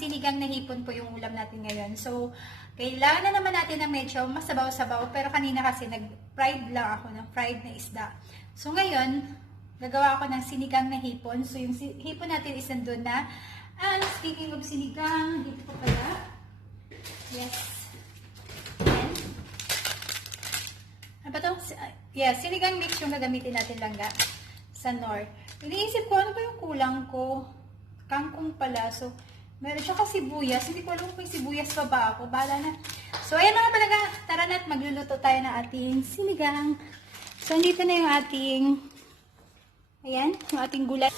sinigang na hipon po yung ulam natin ngayon. So, kailangan na naman natin ng medyo masabaw-sabaw. Pero kanina kasi nag-fried lang ako ng fried na isda. So, ngayon, gagawa ako ng sinigang na hipon. So, yung hipon natin is nandun na. And speaking of sinigang, dito po pala. Yes. And, ano ba ito? Yes, sinigang mix yung gagamitin natin langga sa North. Iniisip ko, ano ba yung kulang ko? Kangkong pala. So, meron siya kasi sibuyas. Hindi ko alam kung may sibuyas pa ba ako. Bahala na. So, ayan mga talaga. Tara na at magluluto tayo ng ating sinigang. So, andito na yung ating, ayan, yung ating gulay.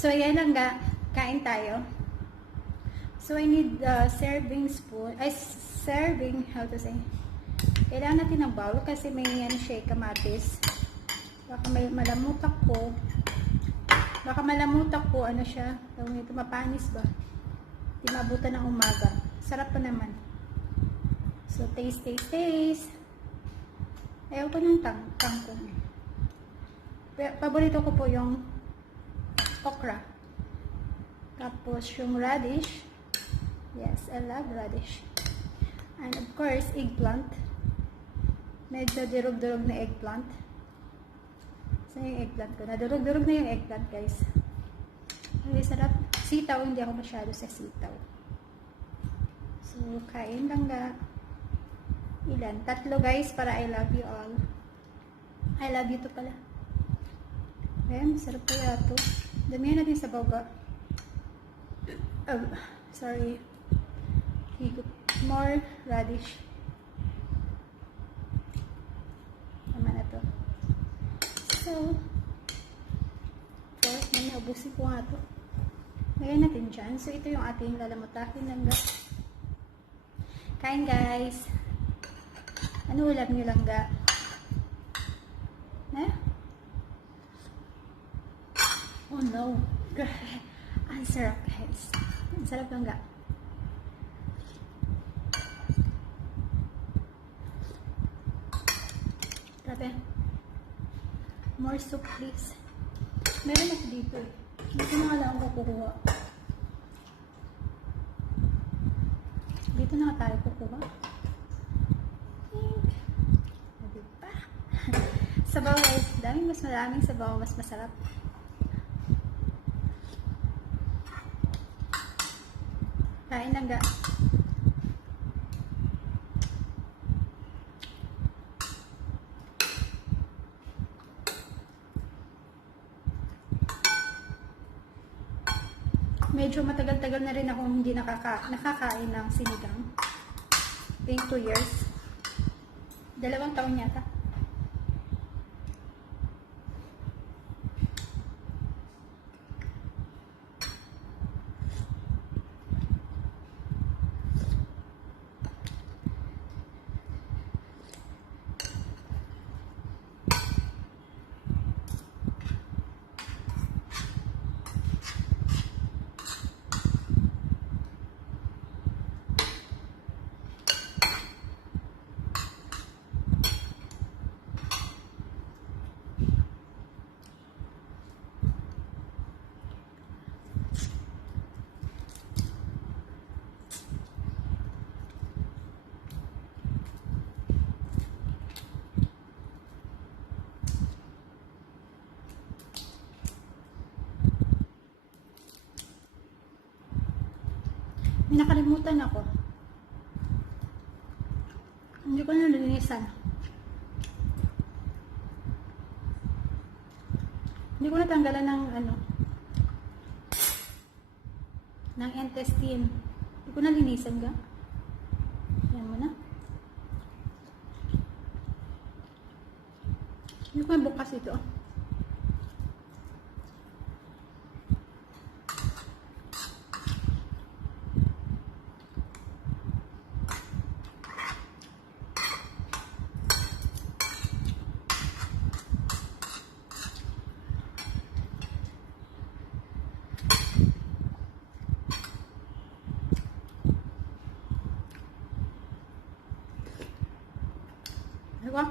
So, ayan lang ga. Kain tayo. So, I need serving spoon. Ay, serving, how to say? Kailangan natin ng bowl kasi may ano siya, kamatis. Baka may malamutak ko. Ano siya. Tawag ito, mapanis ba? Di maabutan ng umaga. Sarap pa naman. So, taste. Ayaw ko ng kangkong. Paborito ko po yung okra. Tapos yung raddish. Yes, I love raddish. And of course, eggplant. Medyo durog-durog na eggplant. Saan yung eggplant ko? Nadurog-durog na yung eggplant, guys. Ay, sarap. Sitaw, hindi ako masyado sa sitaw. So, kain lang ga. Ilan? 3 guys, para I love you all. I love you to pala. Ayan, sarap kaya ito. Damihan natin sa bawga. Sorry. More radish. Tama na to. So, naubusin ko nga ito. Lagyan natin dyan. So, ito yung ating lalamutakin lang ga. Kain guys. Ano ulam nyo lang ga? Oh no. Ang sarap guys. Ang sarap lang ga. Grabe. More soup please. Meron ako dito eh. Dito na nga lang ako kukuha. Dito na tayo kukuha. Diba? Sabaw guys. Maraming sabaw. Mas masarap. Kain lang ga. Medyo matagal-tagal na rin ako hindi nakakain ng sinigang. I think 2 years. 2 taon yata. May nakalimutan ako. Hindi ko nalinisan. Hindi ko natanggalan ng ng intestine. Hindi ko nalinisan ga. Yan mo na. Hindi ko bukas ito. Diba?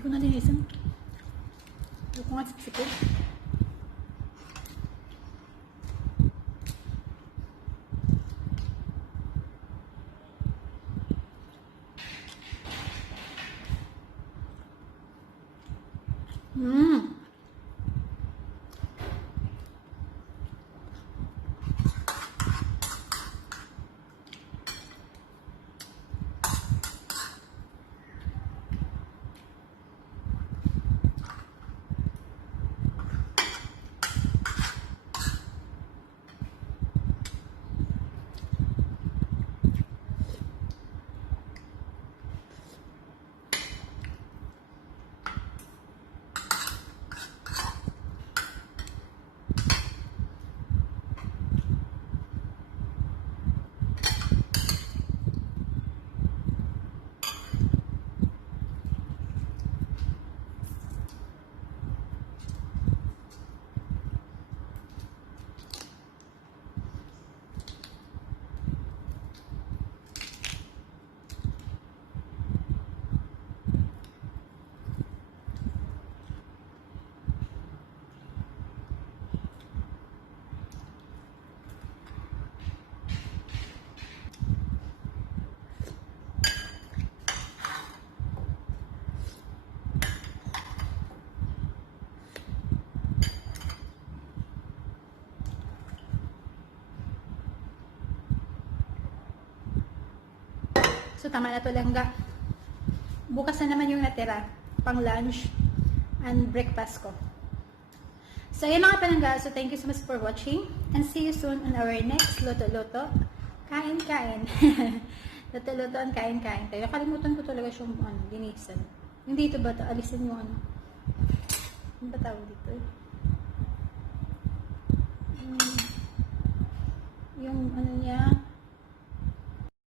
Hindi ko nalinisan. Hindi ko nga sipsipin. So, tama na to langga. Bukas na naman yung natira. Pang lunch and breakfast ko. So, ayun mga palangga. So, thank you so much for watching. And see you soon on our next Loto-Loto. Kain-kain. Loto-Loto and kain-kain tayo. Kalimutan ko talaga siyang linisan. Hindi ito ba ito? Alisin yung ano. Ano ba tawag dito? Yung ano niya.